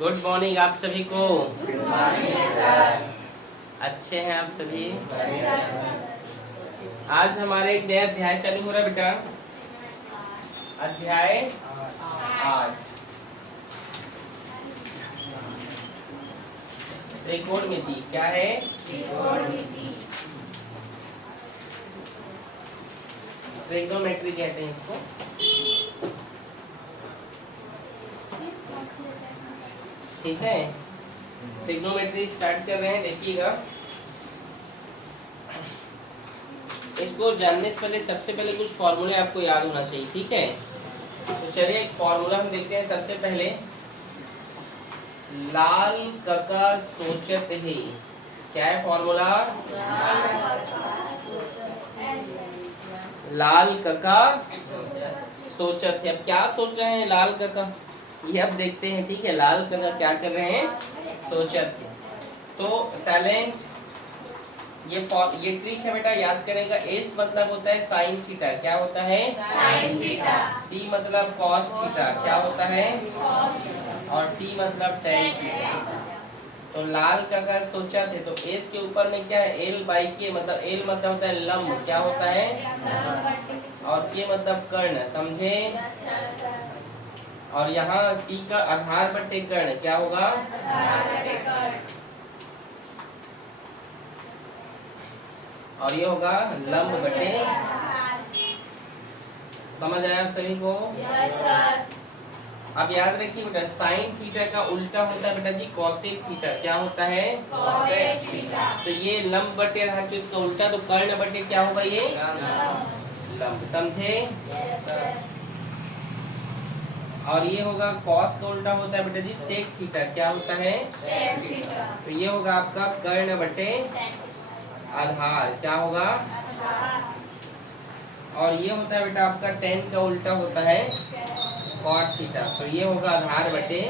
Good morning आप सभी को। Good morning sir. अच्छे हैं आप सभी। आज हमारे एक नया अध्याय चालू हो रहा है बेटा, अध्याय 8। त्रिकोणमिति क्या है? ट्रिग्नोमेट्री कहते हैं इसको। ठीक है, ट्रिग्नोमेट्री स्टार्ट कर रहे हैं। देखिएगा, इसको जानने से पहले सबसे पहले कुछ फॉर्मूले आपको याद होना चाहिए। ठीक है, तो चलिए एक फॉर्मूला हम देखते हैं। सबसे पहले लाल कका सोचत है। क्या है फॉर्मूला? लाल कका सोचत है। अब क्या सोच रहे हैं लाल कका, ये अब देखते हैं। ठीक है, लाल कका क्या कर रहे हैं? सोचत है। तो साइलेंट, ये ट्रिक है बेटा, याद करेगा। एस मतलब होता है साइन थीटा। क्या होता है? Sine theta. सी मतलब कॉस थीटा। क्या होता है? और टी मतलब टेन थीटा। तो लाल का सोचा थे, तो एस के ऊपर में क्या है? एल बाई के, मतलब एल मतलब होता है लंब। क्या होता है? और के मतलब कर्ण। समझे? और यहाँ सी का आधार बटे कर्ण क्या होगा? और ये होगा लंब बटे। समझ आया आप सभी को? Yes sir. अब याद रखिए बेटा, साइन थीटा का उल्टा होता है बेटा जी कॉसेक थीटा। क्या होता है? Cosec theta. तो ये लंब बटे है, तो इसका उल्टा तो कर्ण बटे क्या होगा? ये लंब। समझे? Yes sir. और ये होगा कॉस का उल्टा होता है बेटा जी सेक थीटा। क्या होता है? Sec theta. तो ये होगा आपका कर्ण बटे आधार। क्या होगा? और ये होता है बेटा आपका टेन का उल्टा होता है कॉट थीटा। तो ये होगा आधार बटे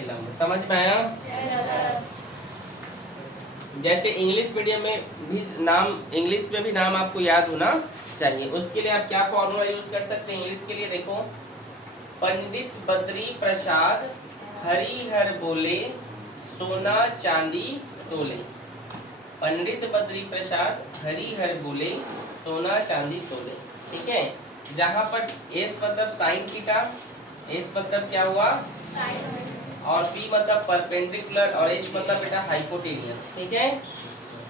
लंब। समझ में आया? Yes sir. जैसे इंग्लिश मीडियम में भी नाम, इंग्लिश में भी नाम आपको याद होना चाहिए। उसके लिए आप क्या फॉर्मूला यूज कर सकते हैं इंग्लिश के लिए? देखो, पंडित बद्री प्रसाद हरिहर बोले सोना चांदी तोले। पंडित बद्री प्रसाद हरिहर बोले सोना चांदी तोले। ठीक है, जहां पर एस मतलब साइन थीटा, एस मतलब क्या हुआ? और पी मतलब परपेंडिकुलर, और एच मतलब बेटा हाइपोटेनियस। ठीक है,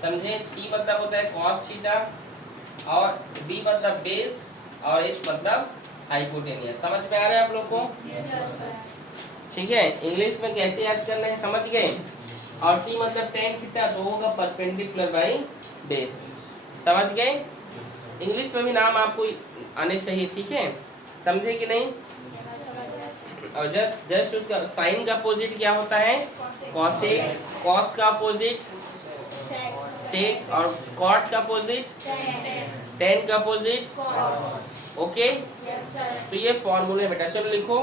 समझे? सी मतलब होता है कॉस थीटा, और बी मतलब बेस, और एच मतलब हाइपोटेनियस। समझ में आ रहा है आप लोग को? ठीक है, इंग्लिश में कैसे याद करना है समझ गए? और टी मतलब टेन थीटा, तो होगा परपेंडिकुलर बाई बेस। समझ गए? इंग्लिश में भी नाम आपको आने चाहिए। ठीक है, समझे कि नहीं? और जस्ट उसका साइन का अपोजिट क्या होता है? कॉसेक। कॉस का अपोजिट सेक, और कॉट का अपोजिट टेन का अपोजिट। ओके, तो ये फॉर्मूले बेटा। चलो लिखो।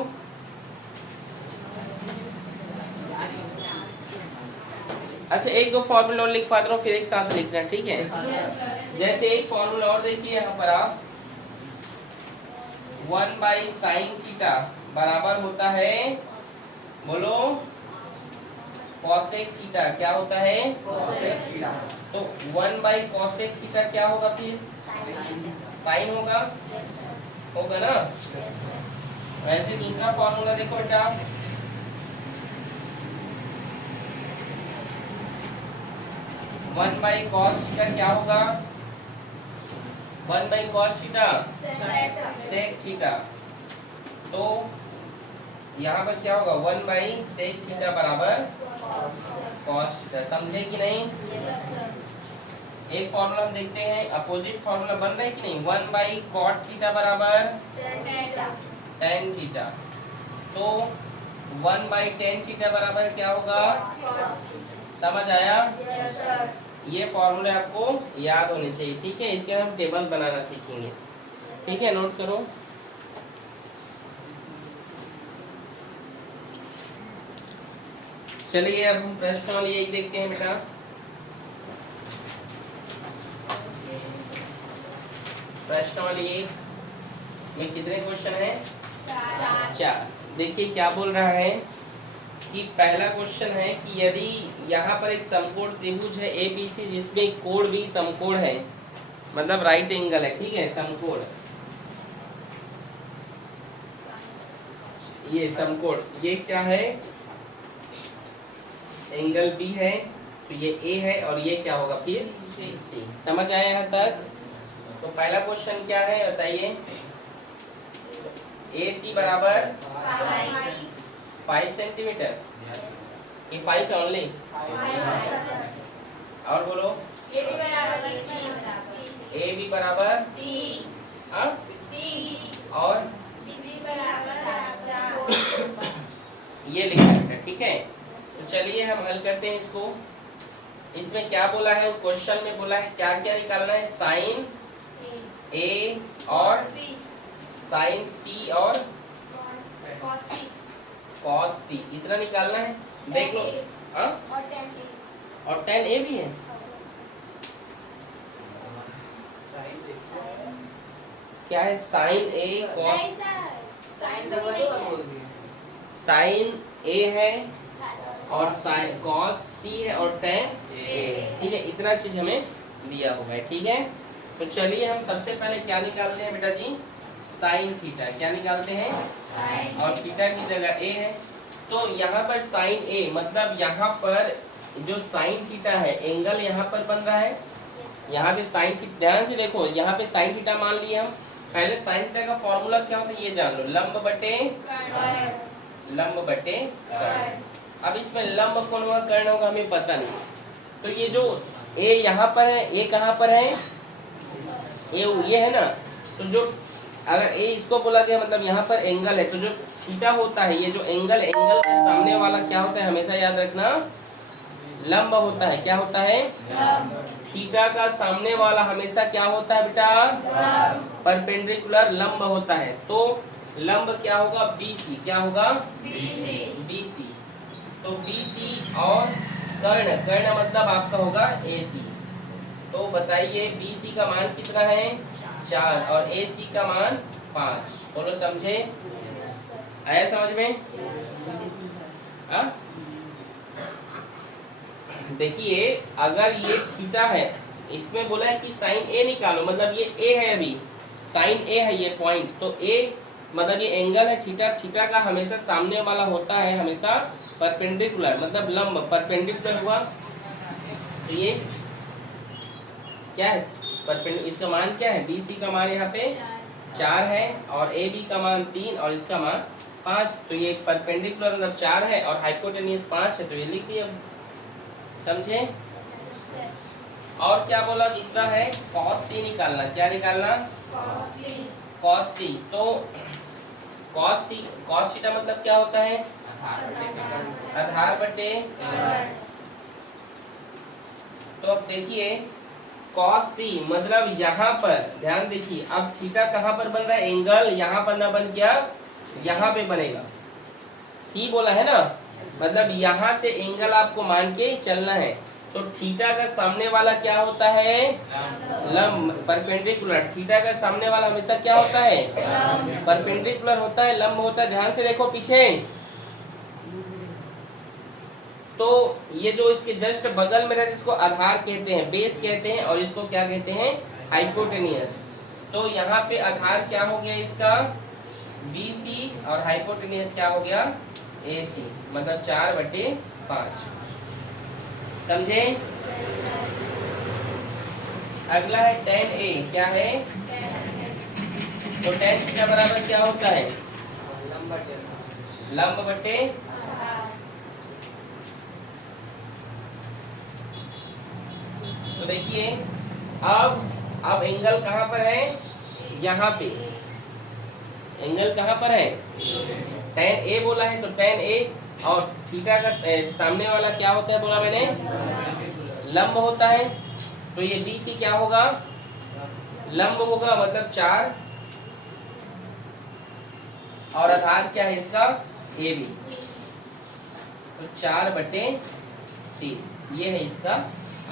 अच्छा, एक दो फॉर्मूला और लिख पाते हो, फिर एक साथ लिखना। ठीक है, जैसे एक फॉर्मूला और देखिए यहाँ पर आप, 1/sin थीटा बराबर होता है, बोलो, कॉसेक थीटा। क्या होता है? Cosec theta. तो 1/cosec थीटा क्या होगा? फिर साइन होगा, होगा ना? वैसे दूसरा फॉर्मूला देखो बेटा, 1/cos थीटा क्या होगा? 1/cos theta sec theta. तो यहाँ पर क्या होगा? 1/sec थीटा बराबर cos थीटा। समझे कि नहीं? एक फॉर्मूला हम देखते हैं, अपोजिट फॉर्मूला बन रहा है कि नहीं? 1/cot थीटा बराबर tan थीटा। तो 1/tan थीटा बराबर क्या होगा? समझ आया? ये फॉर्मूले आपको याद होने चाहिए। ठीक है, इसके हम टेबल बनाना सीखेंगे। ठीक है, नोट करो। चलिए अब हम प्रश्न वाली एक देखते हैं बेटा। प्रश्न वाली एक में कितने क्वेश्चन है? 4। 4। देखिए क्या बोल रहा है कि पहला क्वेश्चन है कि यदि यहाँ पर एक समकोण त्रिभुज है ABC जिसमें कोण भी समकोण है, मतलब राइट एंगल है, ठीक है, समकोण, ये समकोण, ये क्या है, एंगल B है, तो ये A है और ये क्या होगा फिर C। समझ आया यहाँ तक? तो पहला क्वेश्चन क्या है बताइए। AC बराबर 5 सेंटीमीटर, ये 5 है ओनली, और बोलो AB बराबर हाँ? और ये लिखा है, ठीक है। तो चलिए हम हल करते हैं इसको। इसमें क्या बोला है, क्वेश्चन में बोला है क्या क्या निकालना है, साइन A और साइन C और कॉस C, इतना निकालना है। देख लो हाँ, और tan A भी है। क्या है, sine A cos, sine A है और साइन कॉस C है और tan A है, ठीक है। इतना चीज हमें दिया हुआ है, ठीक है। तो चलिए हम सबसे पहले क्या निकालते हैं बेटा जी, साइन थीटा। क्या निकालते हैं, और थीटा की जगह A है, तो यहाँ पर साइन A मतलब यहाँ पर जो साइन थीटा है, एंगल यहाँ पर बन रहा है, यहाँ पे साइन थीटा, ध्यान से देखो, यहाँ पे साइन थीटा मान लिए हम। पहले साइन थीटा का फॉर्मूला क्या होता है ये जान लो, लंब बटे कर्ण। अब इसमें लंब कौन होगा कर्ण होगा हमें पता नहीं, तो ये जो A यहाँ पर है, A कहाँ पर है, ये है ना, तो जो अगर A इसको बोला गया मतलब यहाँ पर एंगल है, तो जो थीटा होता है, ये जो एंगल के सामने वाला क्या होता है, हमेशा याद रखना, लंब होता है। क्या होता है, थीटा का सामने वाला हमेशा क्या होता है बेटा, परपेंडिकुलर लंब होता है। तो लंब क्या होगा, BC, क्या होगा BC। तो BC और कर्ण मतलब आपका होगा AC। तो बताइए BC का मान कितना है, 4 और AC का मान 5। बोलो समझे, आया समझ में? देखिए अगर ये थीटा है, इसमें बोला है कि साइन A निकालो, मतलब ये A है, अभी साइन A है ये पॉइंट, तो A मतलब ये एंगल है थीटा का हमेशा सामने वाला होता है हमेशा परपेंडिकुलर, मतलब लंब परपेंडिकुलर हुआ, तो ये क्या है, परपेंडिकुलर, इसका मान क्या है, BC का मान यहाँ पे 4 है और AB का मान 3 और इसका मान 5, तो ये परपेंडिकुलर मतलब 4 है और हाइपोटेन्यूज 5 है, तो ये लिख दिया, समझे। और क्या बोला, दूसरा है cos C निकालना। क्या निकालना, cos C। तो cos थीटा मतलब क्या होता है, आधार बटे। तो अब देखिए cos C मतलब यहाँ पर ध्यान देखिए, अब थीटा कहाँ पर बन रहा है, एंगल यहाँ पर ना बन गया, यहाँ पे बनेगा। C बोला है ना, मतलब यहाँ से एंगल आपको मान के चलना है। तो थीटा का सामने वाला क्या होता है, लंब, परपेंडिकुलर। थीटा का सामने वाला हमेशा क्या होता है, परपेंडिकुलर होता है, लंब होता है। ध्यान से देखो पीछे, तो ये जो इसके जस्ट बगल में रहता है इसको आधार कहते हैं, बेस कहते हैं, और इसको क्या कहते हैं, हाइपोटेनियस। तो यहाँ पे आधार क्या हो गया इसका, BC, और हाइपोटेनियस क्या हो गया, AC, मतलब 4/5। समझे। अगला है tan A। क्या है, तो tan थीटा बराबर क्या होता है, लंब बटे। तो देखिए अब एंगल कहाँ पर है, यहाँ पे एंगल कहाँ पर है, tan A बोला है, तो tan A और थीटा का सामने वाला क्या होता है बोला मैंने, लंब होता है। तो ये BC क्या होगा, लंब होगा, मतलब 4, और आधार क्या है इसका, AB, तो 4/3, ये है इसका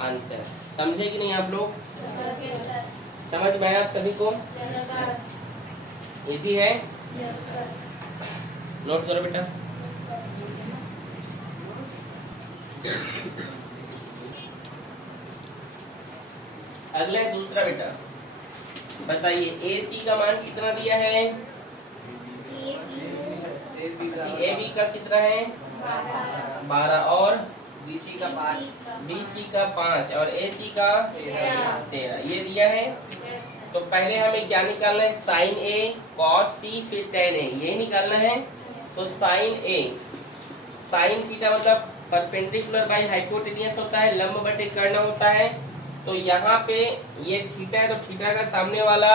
आंसर। समझे कि नहीं आप लोग, समझ में आया आप सभी को, इजी है। नोट करो बेटा। अगला है दूसरा बेटा, बताइए ए सी का मान कितना दिया है? ए बी का कितना है? 12 और बी सी का 5, बी सी का 5 और ए सी का 13 ये दिया है। तो पहले हमें क्या निकालना है? साइन ए कॉस सी फिर टेन ए, ये निकालना है। तो साइन ए, साइन थीटा मतलब परपेंडिकुलर बाय हाइपोटेनियस होता है, लंब बटे कर्ण होता है। तो यहाँ पे ये थीटा है तो थीटा का सामने वाला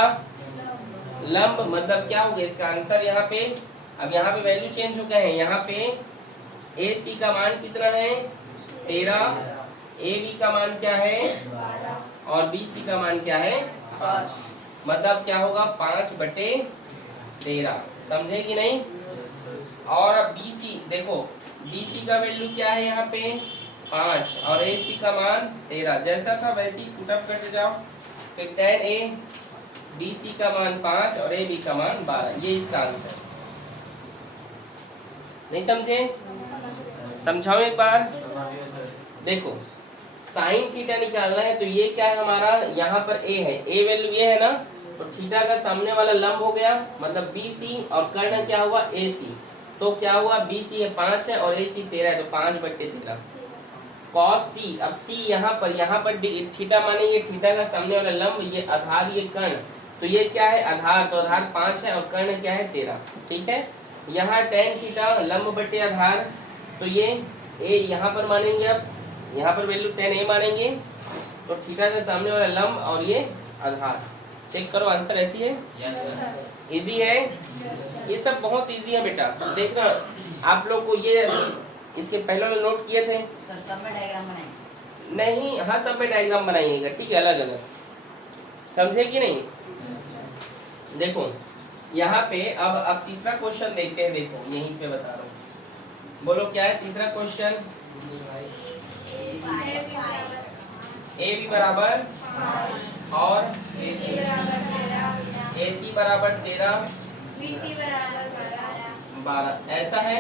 लंब मतलब क्या होगा इसका आंसर यहाँ पे। अब यहाँ पे वैल्यू चेंज हो गए हैं, यहाँ पे ए सी का मान कितना है? 13, ए बी का मान क्या है? और बी सी का मान क्या है? 5। मतलब क्या होगा? 5/13, समझे कि नहीं? और अब बी सी देखो, बी सी का वैल्यू क्या है यहाँ पे? 5 और ए सी का मान 13, जैसा था वैसे ही पुटअप करते जाओ। फिर tan ए, बी सी का मान 5 और ए बी का मान 12, ये इसका आंसर। नहीं समझे? समझाओ एक बार। देखो साइन थीटा निकालना है तो ये क्या है हमारा? यहाँ पर ए है, ए वैल्यू ये है ना, तो थीटा का सामने वाला लंब हो गया मतलब बी सी और कर्ण क्या हुआ? ए सी। तो क्या हुआ? बी सी है 5 है और ए सी 13 है, तो 5/13 कॉस सी। अब सी यहाँ पर थीटा माने ये थीटा का सामने वाला लंब, ये आधार, ये कर्ण, तो ये क्या है? आधार। तो आधार 5 है और कर्ण क्या है? 13। ठीक है। यहाँ tan थीटा लंब बटे आधार, तो ये ए यहाँ पर मानेंगे। अब यहाँ पर वैल्यू tan ए मानेंगे, तो थीटा के सामने वाला लंब और ये आधार। चेक करो आंसर ऐसी है। इजी है, ये सब बहुत इजी है बेटा। देखना आप लोग को ये इसके पहले वाले नोट किए थे सर, सब में डायग्राम बनाएं। नहीं? हाँ सब में डायग्राम बनाइएगा, ठीक है, अलग अलग, समझे कि नहीं? देखो यहाँ पे अब तीसरा क्वेश्चन देखते हैं। देखो यहीं पे बता रहा हूँ, बोलो क्या है तीसरा क्वेश्चन? ए बी बराबर और ए सी बराबर 13, 12, ऐसा है।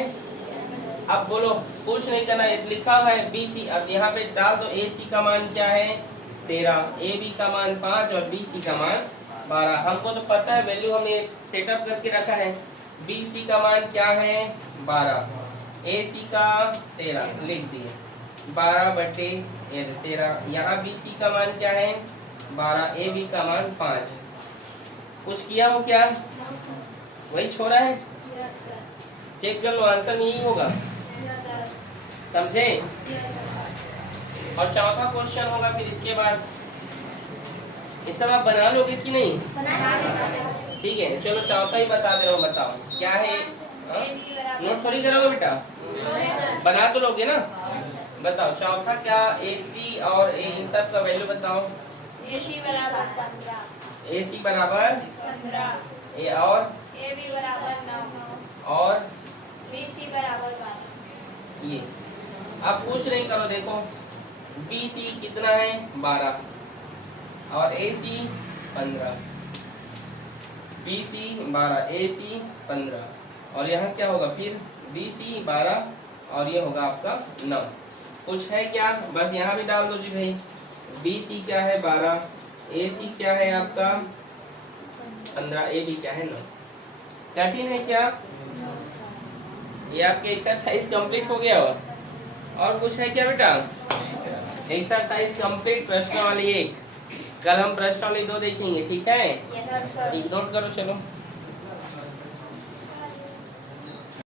अब बोलो, कुछ नहीं करना है, लिखा हुआ है बी सी। अब यहाँ पे डाल दो, ए सी का मान क्या है? 13, ए बी का मान 5 और बी सी का मान 12। हमको तो पता है, वैल्यू हमने सेटअप करके रखा है। बी सी का मान क्या है? 12, ए सी का 13 लिख दिए, 12/13। यहाँ बी सी का मान क्या है? 12, ए बी का मान 5। कुछ किया हो क्या? वही छोड़ा है, चेक कर लो, आंसर में यही होगा, समझे? और चौथा क्वेश्चन होगा फिर इसके बाद। ये सब आप बना लोगे कि नहीं? ठीक है, चलो चौथा ही बता दे रहा हूँ, बताओ क्या है? नोट थोड़ी करोगे बेटा, बना तो लोगे ना? बताओ चौथा क्या? ए सी और ए, इन सब का वैल्यू बताओ। ए सी बराबर 15, ए सी बराबर 15, ए और ए बी बराबर 9 और बी सी बराबर 12। ये अब कुछ नहीं करो, देखो बी सी कितना है? 12 और ए सी 15, बी सी 12, ए सी 15 और यहाँ क्या होगा फिर? बी सी 12 और ये होगा आपका 9। कुछ है क्या? बस यहाँ भी डाल दो जी भाई। बी सी क्या है? 12, ए सी क्या है आपका 15, ए बी क्या है 9। कठिन है क्या? ये आपके एक्सरसाइज कंप्लीट हो गया हो? और कुछ है क्या बेटा? एक्सरसाइज कंप्लीट, प्रश्नावली 1। कल हम प्रश्नावली 2 देखेंगे, ठीक है? Yes sir. नोट करो चलो।